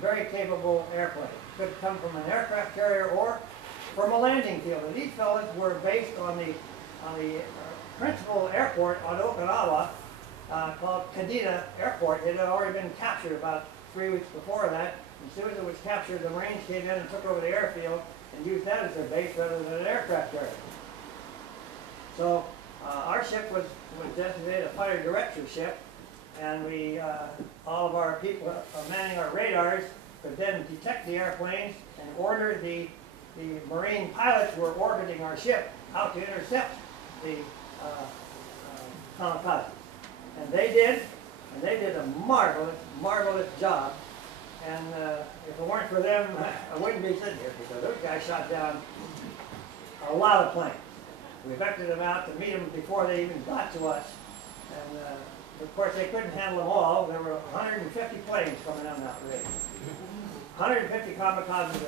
very capable airplane. Could come from an aircraft carrier or from a landing field. And these fellas were based on the principal airport on Okinawa called Kadena Airport. It had already been captured about 3 weeks before that. As soon as it was captured, the Marines came in and took over the airfield and used that as their base rather than an aircraft carrier. So our ship was designated a fighter director ship, and we, all of our people manning our radars could then detect the airplanes and order the Marine pilots who were orbiting our ship out to intercept the kamikazes. And they did a marvelous job. And if it weren't for them, I wouldn't be sitting here, because those guys shot down a lot of planes. We vectored them out to meet them before they even got to us. And of course, they couldn't handle them all. There were 150 planes coming down that way. 150 kamikazes at once.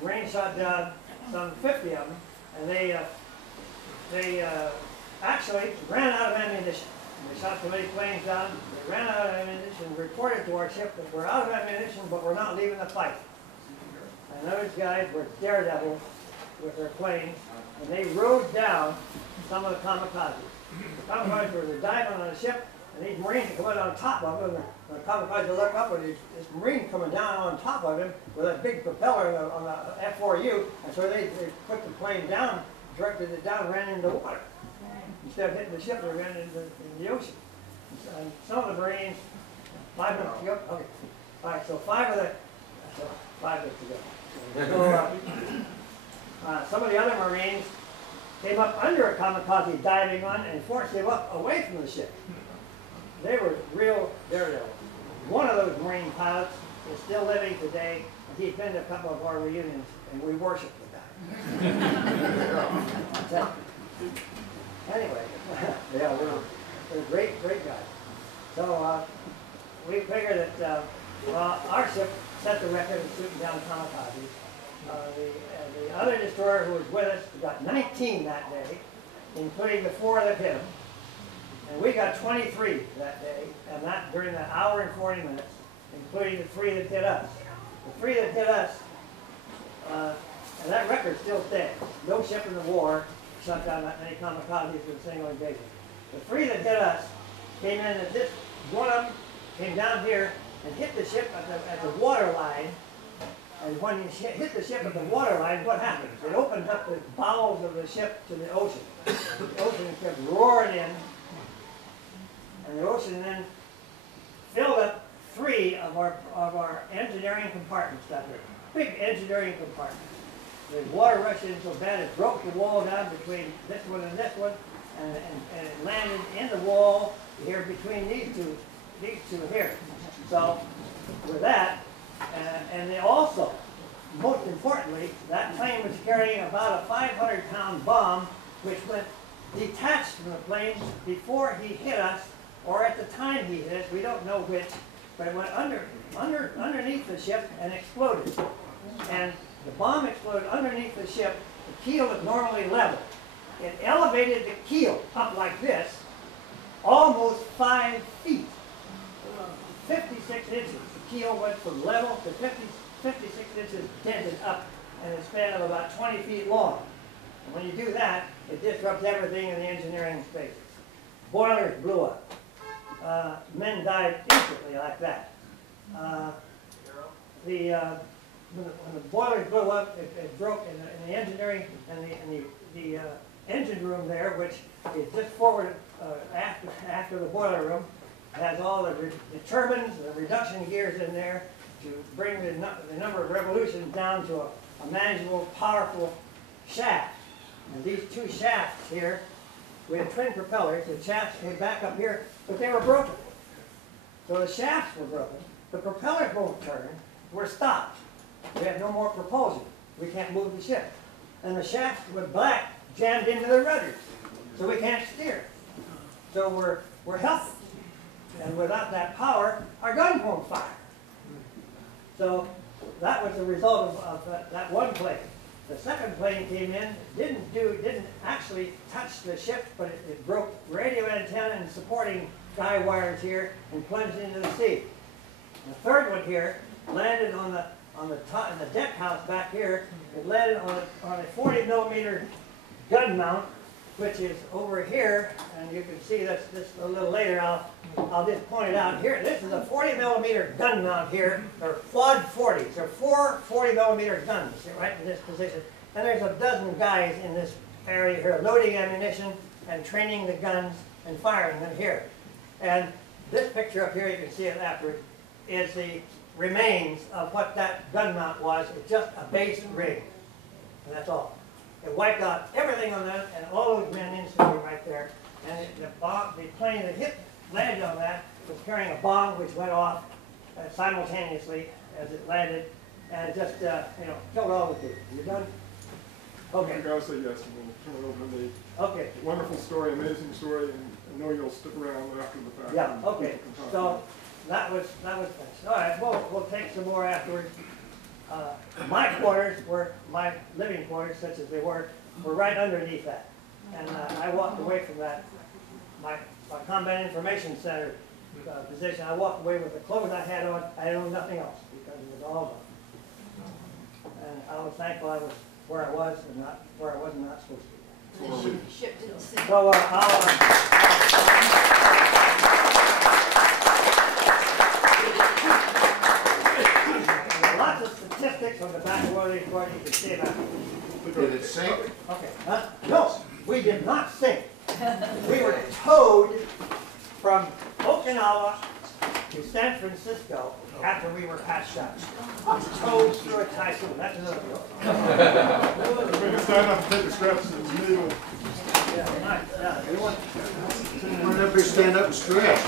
The Marines shot down some 50 of them, and they actually ran out of ammunition. They shot so many planes down, they ran out of ammunition, and reported to our ship that we're out of ammunition, but we're not leaving the fight. And those guys were daredevils with their planes, and they rode down some of the kamikazes. The kamikazes were diving on the ship, and these Marines come out on top of them, and the kamikaze look up, and this Marine coming down on top of him with a big propeller on the F4U, and so they put the plane down, directed it down, and ran into the water. Instead of hitting the ship, they ran into the ocean. And some of the Marines, 5 minutes ago, okay. All right, so 5 minutes ago. So, some of the other Marines came up under a kamikaze diving on and forced him up away from the ship. They were real daredevils. One of those Marine pilots is still living today, and he's been to a couple of our reunions, and we worship the guy. Anyway, yeah, we're great guys. So we figured that well, our ship set the record of shooting down kamikazes. The other destroyer who was with us got 19 that day, including the 4 that hit him. And we got 23 that day, and that during the hour and 40 minutes, including the 3 that hit us. The 3 that hit us, and that record still stands. No ship in the war shot down that many kamikazes in a single engagement. The 3 that hit us came in at this, one of them came down here and hit the ship at the water line. And when you hit the ship at the water line, what happens? It opened up the bowels of the ship to the ocean. The ocean kept roaring in, and the ocean then filled up 3 of our engineering compartments down there. Big engineering compartments. The water rushed in so bad it broke the wall down between this one and this one, and it landed in the wall here between these two here. So with that, and they also, most importantly, that plane was carrying about a 500-pound bomb, which went detached from the plane before he hit us, or at the time he hit us, we don't know which, but it went underneath the ship and exploded. And the bomb exploded underneath the ship. The keel is normally level. It elevated the keel up like this, almost 5 feet, 56 inches. The keel went from level to 56 inches dented up in a span of about 20 feet long. And when you do that, it disrupts everything in the engineering spaces. Boilers blew up. Men died instantly like that. When the boilers blew up, it broke in the engineering and the engine room there, which is just forward after the boiler room. It has all the turbines, the reduction gears in there to bring the number of revolutions down to a manageable, powerful shaft. And these 2 shafts here, we had twin propellers. The shafts came back up here, but they were broken. So the shafts were broken. The propellers won't turn. We're stopped. We have no more propulsion. We can't move the ship. And the shafts with black jammed into the rudders, so we can't steer. So we're helpless. And without that power, our guns won't fire. So that was the result of that one plane. The second plane came in, didn't actually touch the ship, but it broke radio antenna and supporting guy wires here and plunged into the sea. The third one here landed on the top in the deck house back here. It landed on a 40 millimeter gun mount, which is over here, and you can see this a little later. I'll just point it out here. This is a 40 millimeter gun mount here. They're quad 40s. They're 4 40 millimeter guns right in this position. And there's a dozen guys in this area here loading ammunition and training the guns and firing them here. And this picture up here, you can see it afterwards, is the remains of what that gun mount was. It's just a base rig, and that's all. It wiped out everything on that, and all those men instantly right there. And the plane that landed on that was carrying a bomb which went off simultaneously as it landed, and it just killed all the people. You done? Okay. I'll say yes, and we'll turn it over to me. Okay. Wonderful story, amazing story, and I know you'll stick around after the fact. Yeah. Okay. So that was finished. All right. We'll take some more afterwards. My quarters were my living quarters, such as they were right underneath that, and I walked away from that. My Combat Information Center position. I walked away with the clothes I had on. I owned nothing else because it was all gone. And I was thankful I was where I was and not where I was not supposed to be. The ship didn't sink. So lots of statistics on the back of one of these cards you can see about. Did it sink? Okay. No, we did not sink. We were towed from Okinawa to San Francisco after we were patched up. Towed through a typhoon. That's another story. We can stand up and take a stretch. It's legal. Yeah, nice. Yeah. You want Run up here, stand up and stretch.